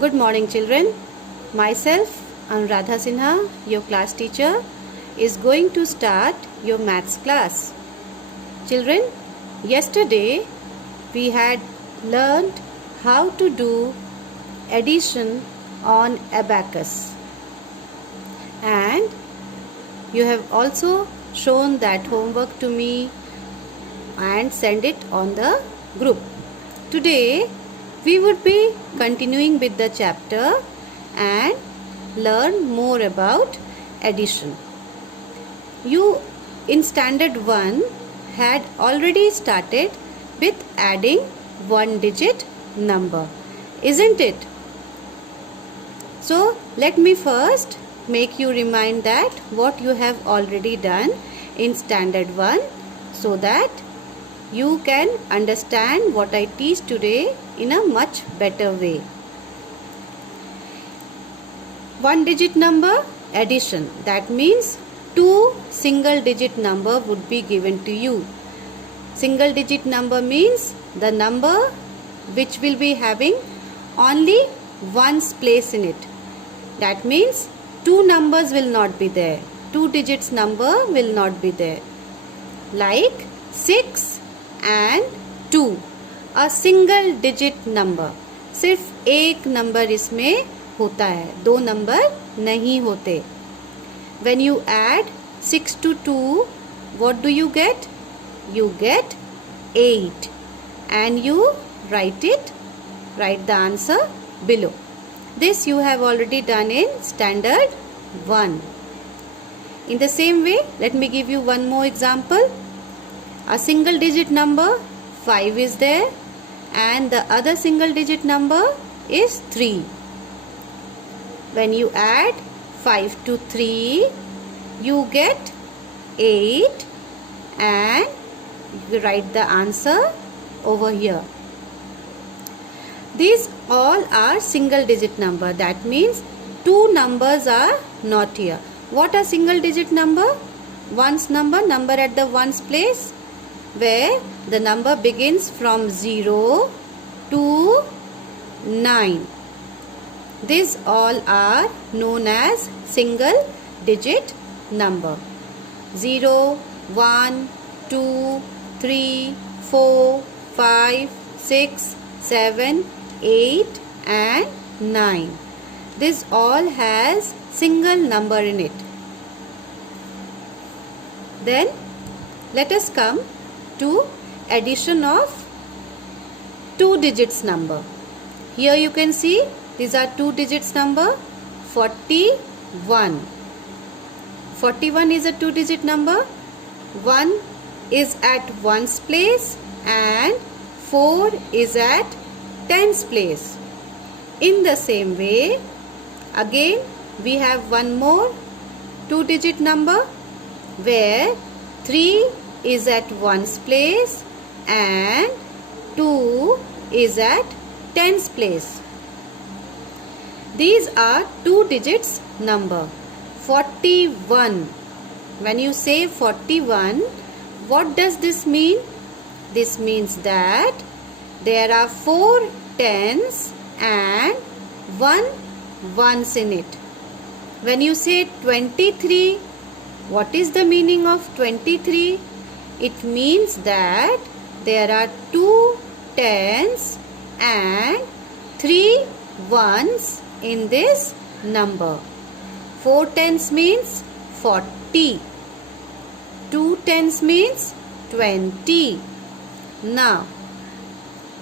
Good morning, children. Myself, Anuradha Sinha, your class teacher, is going to start your maths class. Children, yesterday we had learned how to do addition on abacus, and you have also shown that homework to me and send it on the group. Today we would be continuing with the chapter and learn more about addition. You in standard 1 had already started with adding one digit number, isn't it? So let me first make you remind that what you have already done in standard 1 so that you can understand what I teach today in a much better way. One digit number addition, that means two single digit number would be given to you. Single digit number means the number which will be having only one's place in it. That means two numbers will not be there. Two digits number will not be there. Like 6 and 2, a single digit number. सिर्फ एक number इसमें होता है, दो number नहीं होते. When you add 6 to 2, what do you get? You get 8, and you write the answer below. This you have already done in standard 1. In the same way, let me give you one more example. A single digit number 5 is there and the other single digit number is 3. When you add 5 to 3, you get 8 and you write the answer over here. These all are single digit number. That means two numbers are not here. What are single digit number? Ones number at the ones place, where the number begins from 0 to 9. These all are known as single digit number. 0, 1, 2, 3, 4, 5, 6, 7, 8 and 9. This all has single number in it. Then let us come to addition of two digits number. Here you can see these are two digits number. 41. 41 is a two digit number. 1 is at ones place and 4 is at tens place. In the same way, again we have one more two digit number where 3 is at ones place and 2 is at tens place. These are two digits number. 41. When you say 41, what does this mean? This means that there are 4 tens and 1 ones in it. When you say 23, what is the meaning of 23? It means that there are 2 tens and 3 ones in this number. 4 tens means 40. 2 tens means 20. Now,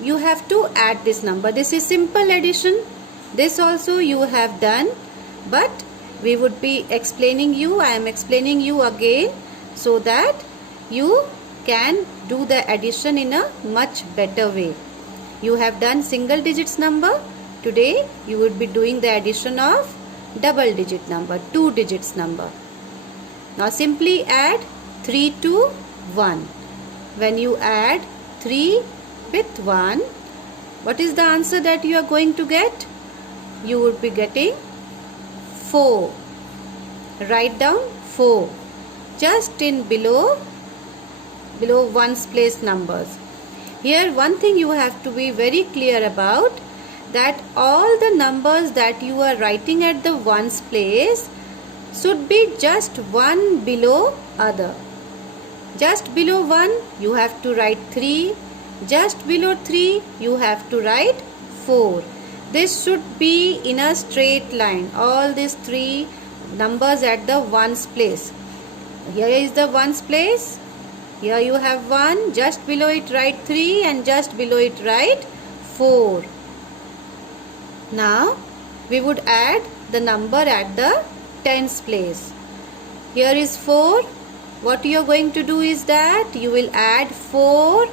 you have to add this number. This is simple addition. This also you have done, but we would be explaining you. I am explaining you again so that you can do the addition in a much better way. You have done single digits number. Today you would be doing the addition of double digit number, two digits number. Now simply add 3 to 1. When you add 3 with 1, what is the answer that you are going to get? You would be getting 4. Write down 4 just in below ones place numbers. Here one thing you have to be very clear about, that all the numbers that you are writing at the ones place should be just one below other. Just below 1 you have to write 3. Just below 3 you have to write 4. This should be in a straight line. All these 3 numbers at the ones place. Here is the ones place. Here you have 1. Just below it write 3 and just below it write 4. Now we would add the number at the tens place. Here is 4. What you are going to do is that you will add 4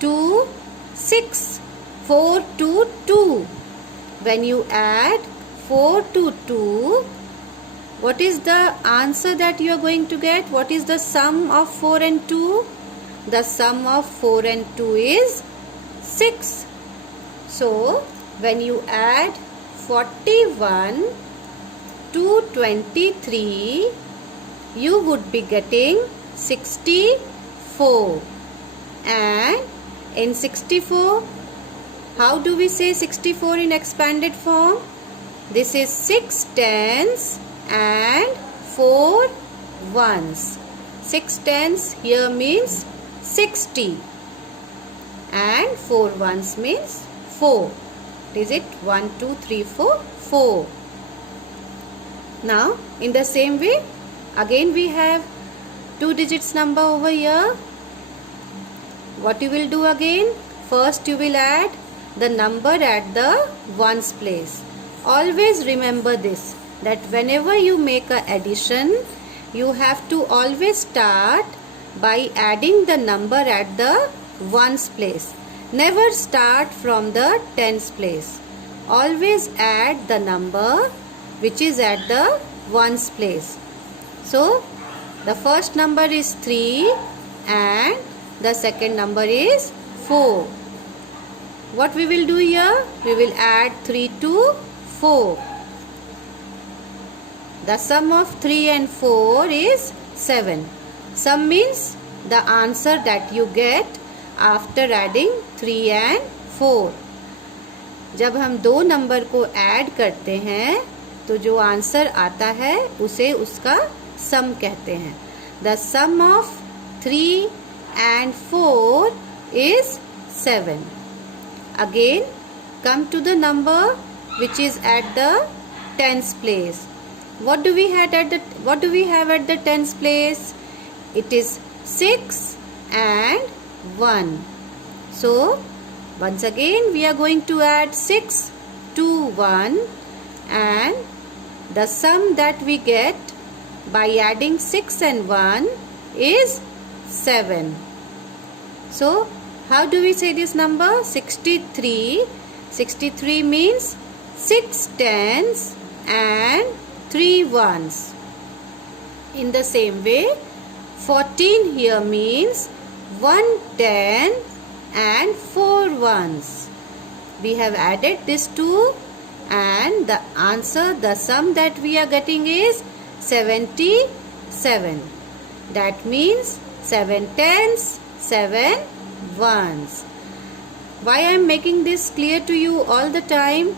to 6. 4 to 2. When you add 4 to 2, what is the answer that you are going to get? What is the sum of 4 and 2? The sum of 4 and 2 is 6. So, when you add 41 to 23, you would be getting 64. And in 64, how do we say 64 in expanded form? This is 6 tens and 4 ones. 6 tens here means 60 and 4 ones means 4. Is it 1, 2, 3, 4? 4. Now in the same way, again we have 2 digits number over here. What you will do again? First you will add the number at the ones place. Always remember this, that whenever you make a addition, you have to always start by adding the number at the ones place. Never start from the tens place. Always add the number which is at the ones place. So the first number is 3 and the second number is 4. What we will do here? We will add 3 to 4. The sum of 3 and 4 is 7. Sum means the answer that you get after adding 3 and 4. जब हम दो number को add करते हैं तो जो answer आता है उसे उसका सम कहते हैं. The sum of 3 and 4 is 7. Again, come to the number which is at the tens place. What do we have at the tens place? It is 6 and 1. So once again we are going to add 6 to 1, and the sum that we get by adding 6 and 1 is 7. So how do we say this number? 63. 63 means 6 tens and 3 ones. In the same way, 14 here means 1 10 and 4 ones. We have added these two, and the answer, the sum that we are getting is 77. That means 7 tens, 7 ones. Why I am making this clear to you all the time,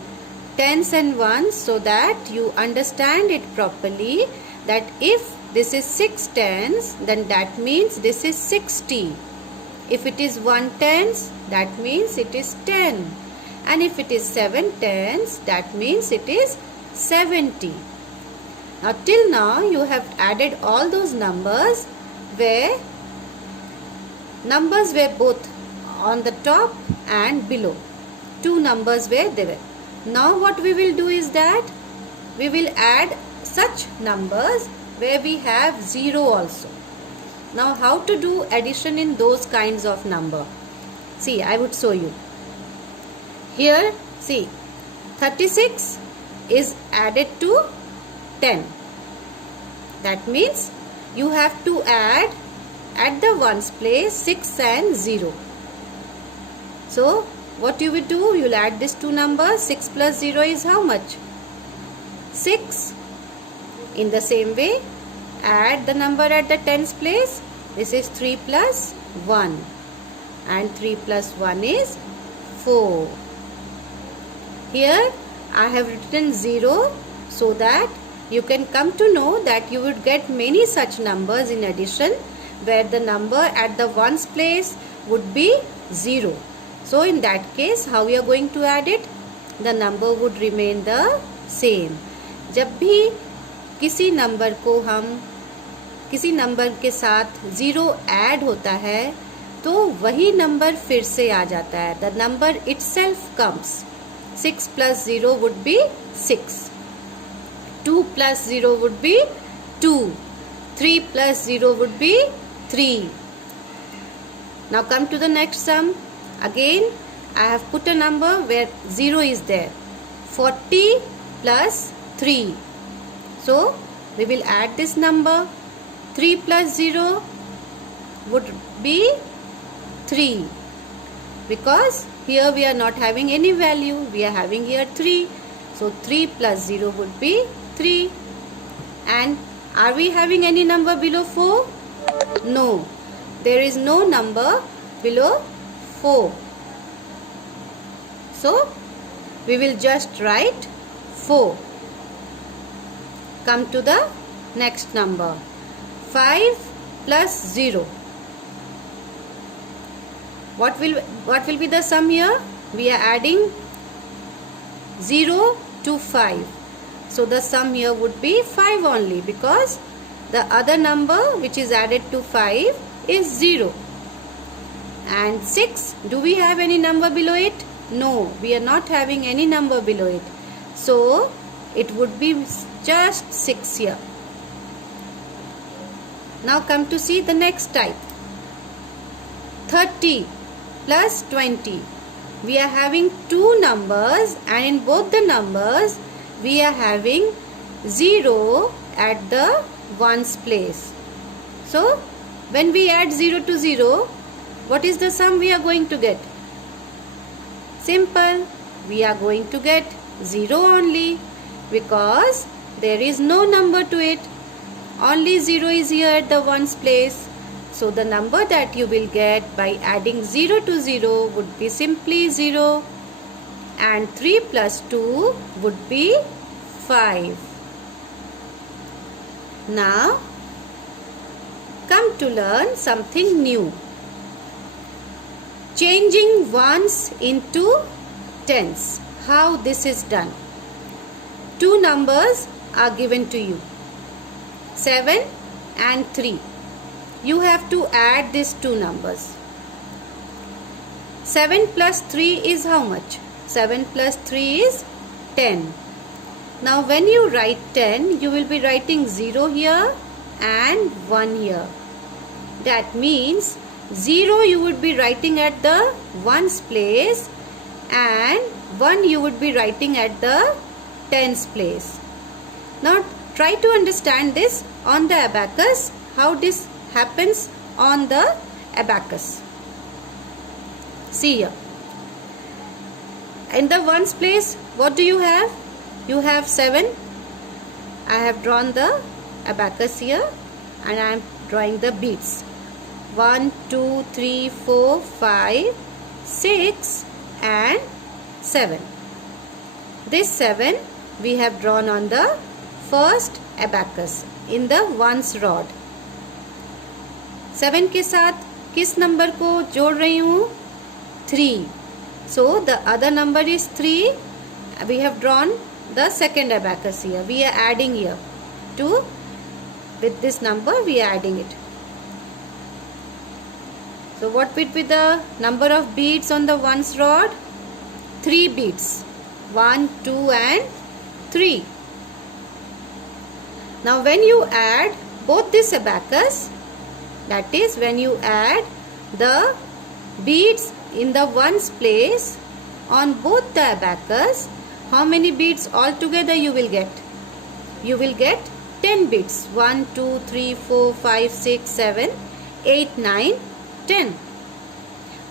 tens and ones, so that you understand it properly, that if this is 6 tens, then that means this is 60. If it is 1 tens, that means it is 10. And if it is 7 tens, that means it is 70. Now till now you have added all those numbers where numbers were both on the top and below. Two numbers were there. Now what we will do is that we will add such numbers where we have 0 also. Now how to do addition in those kinds of number? See, I would show you. Here, see, 36 is added to 10. That means you have to add at the ones place 6 and 0. So what you will do? You will add these two numbers. 6 plus 0 is how much? 6. In the same way, add the number at the tens place. This is 3 plus 1. And 3 plus 1 is 4. Here I have written 0 so that you can come to know that you would get many such numbers in addition where the number at the ones place would be 0. So in that case, how we are going to add it? The number would remain the same. जब भी किसी number को हम किसी number के साथ 0 add होता है तो वही नंबर फिर से आ जाता है. The number itself comes. 6 plus 0 would be 6. 2 plus 0 would be 2. 3 plus 0 would be 3. Now come to the next sum. Again, I have put a number where 0 is there. 40 plus 3. So, we will add this number. 3 plus 0 would be 3. Because here we are not having any value. We are having here 3. So, 3 plus 0 would be 3. And are we having any number below 4? No. There is no number below 4. So, we will just write 4. Come to the next number. 5 plus 0. What will be the sum here? We are adding 0 to 5. So the sum here would be 5 only because the other number which is added to 5 is 0. And 6, do we have any number below it? No, we are not having any number below it. So it would be just 6 here. Now come to see the next type. 30 plus 20. We are having two numbers and in both the numbers we are having 0 at the ones place. So when we add 0 to 0, what is the sum we are going to get? Simple. We are going to get 0 only because there is no number to it. Only 0 is here at the ones place. So the number that you will get by adding 0 to 0 would be simply 0. And 3 plus 2 would be 5. Now come to learn something new. Changing ones into tens. How this is done? Two numbers are given to you. 7 and 3. You have to add these two numbers. 7 plus 3 is how much? 7 plus 3 is 10. Now when you write 10, you will be writing 0 here and 1 here. That means 0 you would be writing at the ones place and 1 you would be writing at the tens place. Now try to understand this on the abacus, how this happens on the abacus. See here. In the ones place, what do you have? You have 7. I have drawn the abacus here and I am drawing the beads. 1, 2, 3, 4, 5, 6 and 7. This 7 we have drawn on the first abacus in the ones rod. 7 के साथ किस number को जोड़ रही हूँ? 3. So the other number is 3. We have drawn the second abacus here. We are adding here. 2. With this number we are adding it. So what would be the number of beads on the ones rod? 3 beads. 1, 2 and 3. Now when you add both this abacus, that is when you add the beads in the ones place on both the abacus, how many beads altogether you will get? You will get 10 beads. 1, 2, 3, 4, 5, 6, 7, 8, 9, 10.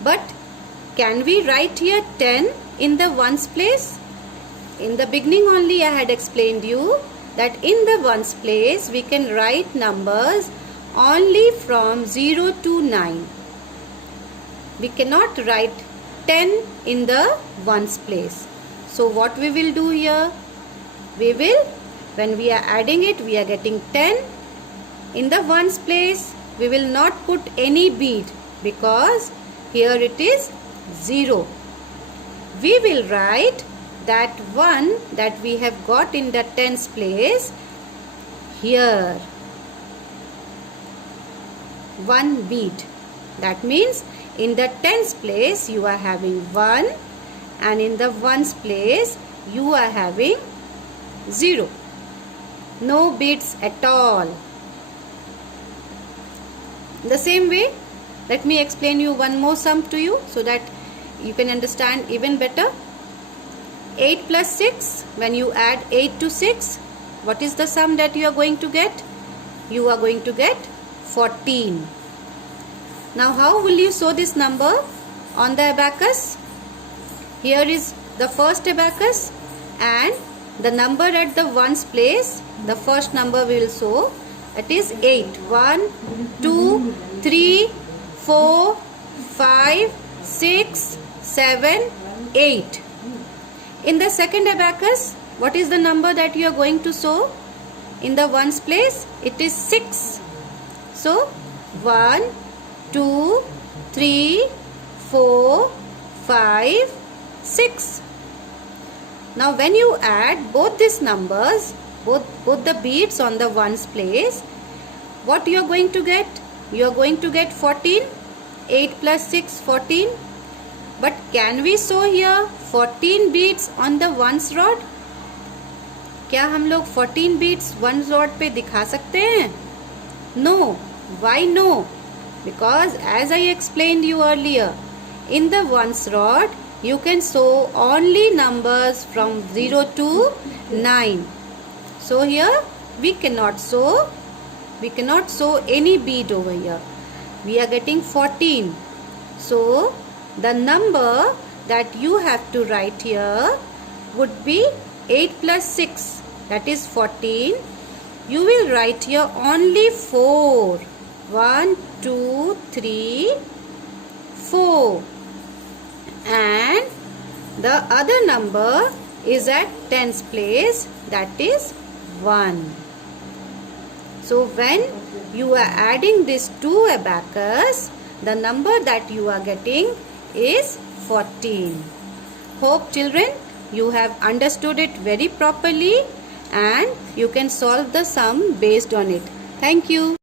But can we write here 10 in the ones place? In the beginning only I had explained you that in the ones place we can write numbers only from 0 to 9. We cannot write 10 in the ones place. So what we will do here? We will, when we are adding it, we are getting 10. In the ones place, we will not put any bead because here it is 0. We will write that 1 that we have got in the tens place here. 1 bead. That means in the tens place you are having 1 and in the ones place you are having 0. No beads at all. The same way, let me explain you one more sum to you so that you can understand even better. 8 plus 6, when you add 8 to 6, what is the sum that you are going to get? You are going to get 14. Now how will you show this number on the abacus? Here is the first abacus and the number at the ones place, the first number we will show, it is 8. 1, 2, 3, 4, 5, 6, 7, 8. In the second abacus, what is the number that you are going to show? In the ones place, it is 6. So 1, 2, 3, 4, 5, 6. Now when you add both these numbers, both the beads on the ones place, what you are going to get? You are going to get 14. 8 plus 6, 14. But can we show here 14 beads on the ones rod? क्या हम लोग 14 beads ones rod पे दिखा सकते हैं? No. Why no? Because as I explained you earlier, in the ones rod you can show only numbers from 0 to 9. So here we cannot show any bead over here. We are getting 14. So the number that you have to write here would be 8 plus 6, that is 14. You will write here only 4. 1, 2, 3, 4. And the other number is at tens place, that is 1. So when you are adding these two abacus, the number that you are getting is 14. Hope children you have understood it very properly and you can solve the sum based on it. Thank you.